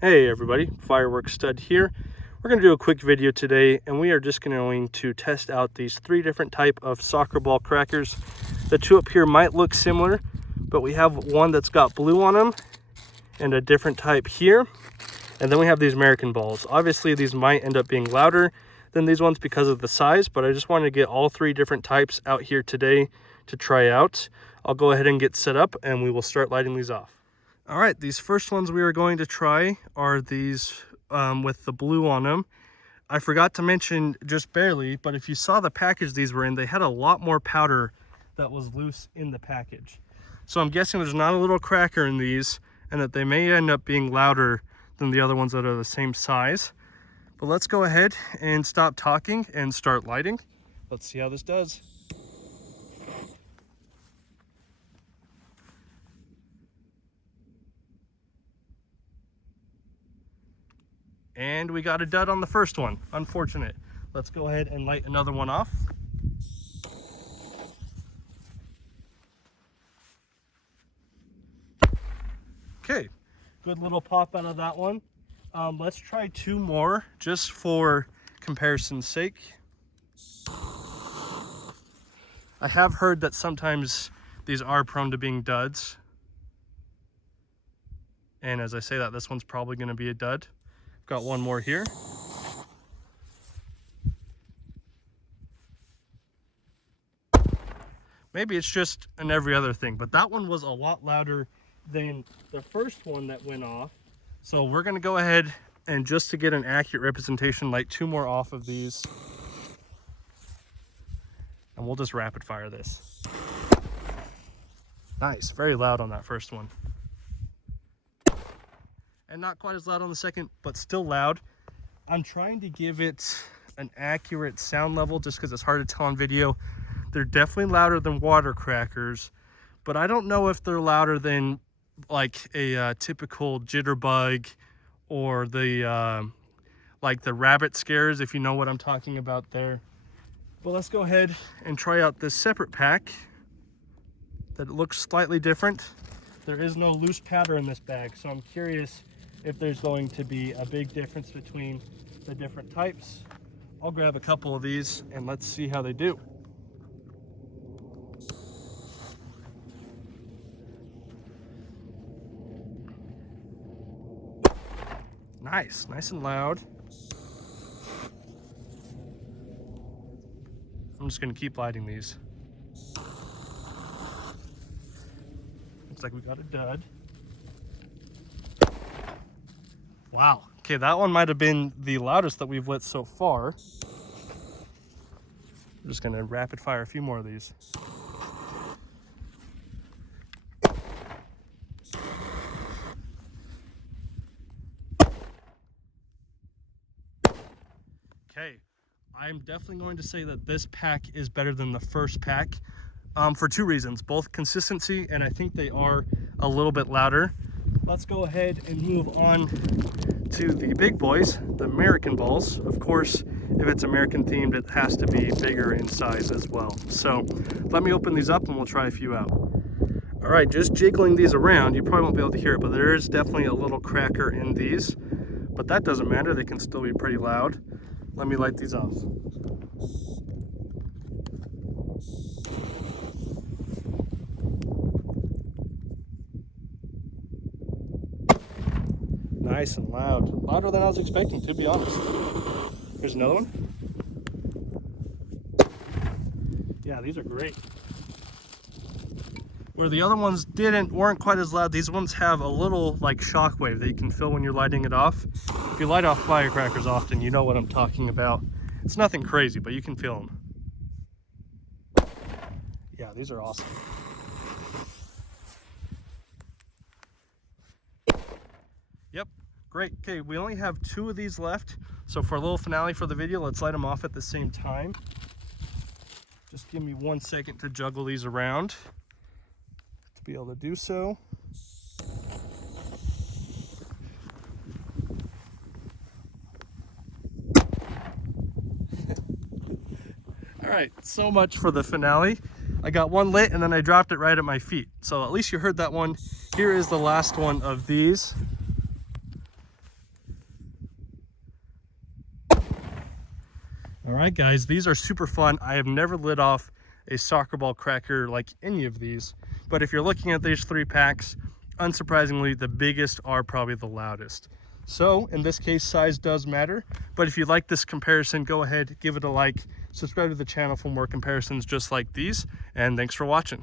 Hey everybody, Fireworks Stud here. We're going to do a quick video today, and we are just going to test out these three different type of soccer ball crackers. The two up here might look similar, but we have one that's got blue on them and a different type here. And then we have these Merican balls. Obviously these might end up being louder than these ones because of the size, but I just wanted to get all three different types out here today to try out. I'll go ahead and get set up and we will start lighting these off. All right, these first ones we are going to try are these with the blue on them. I forgot to mention just barely, but if you saw the package these were in, they had a lot more powder that was loose in the package. So I'm guessing there's not a little cracker in these and that they may end up being louder than the other ones that are the same size. But let's go ahead and stop talking and start lighting. Let's see how this does. And we got a dud on the first one. Unfortunate. Let's go ahead and light another one off. Okay, good little pop out of that one. Let's try two more just for comparison's sake. I have heard that sometimes these are prone to being duds. And as I say that, this one's probably going to be a dud. Got one more here. Maybe it's just an every other thing, but that one was a lot louder than the first one that went off. So we're gonna go ahead and, just to get an accurate representation, light two more off of these. And we'll just rapid fire this. Nice, very loud on that first one. And not quite as loud on the second, but still loud. I'm trying to give it an accurate sound level just because it's hard to tell on video. They're definitely louder than water crackers, but I don't know if they're louder than like a typical jitterbug or the like the rabbit scares, if you know what I'm talking about there. But let's go ahead and try out this separate pack that looks slightly different. There is no loose powder in this bag, so I'm curious if there's going to be a big difference between the different types. I'll grab a couple of these and let's see how they do. Nice and loud. I'm just gonna keep lighting these. Looks like we got a dud. Wow, okay, that one might have been the loudest that we've lit so far. I'm just gonna rapid fire a few more of these. Okay, I'm definitely going to say that this pack is better than the first pack for two reasons, both consistency and I think they are a little bit louder. Let's go ahead and move on to the big boys, the Merican balls. Of course, if it's American themed, it has to be bigger in size as well. So let me open these up and we'll try a few out. All right, just jiggling these around, you probably won't be able to hear it, but there is definitely a little cracker in these, but that doesn't matter. They can still be pretty loud. Let me light these off. Nice and loud. Louder than I was expecting, to be honest. Here's another one. Yeah, these are great. Where the other ones weren't quite as loud, these ones have a little like shockwave that you can feel when you're lighting it off. If you light off firecrackers often, you know what I'm talking about. It's nothing crazy, but you can feel them. Yeah, these are awesome. Yep, great. Okay, we only have two of these left. So for a little finale for the video, let's light them off at the same time. Just give me 1 second to juggle these around to be able to do so. All right, so much for the finale. I got one lit and then I dropped it right at my feet. So at least you heard that one. Here is the last one of these. All right, guys, these are super fun. I have never lit off a soccer ball cracker like any of these, but if you're looking at these 3 packs, unsurprisingly, the biggest are probably the loudest. So in this case, size does matter, but if you like this comparison, go ahead, give it a like, subscribe to the channel for more comparisons just like these, and thanks for watching.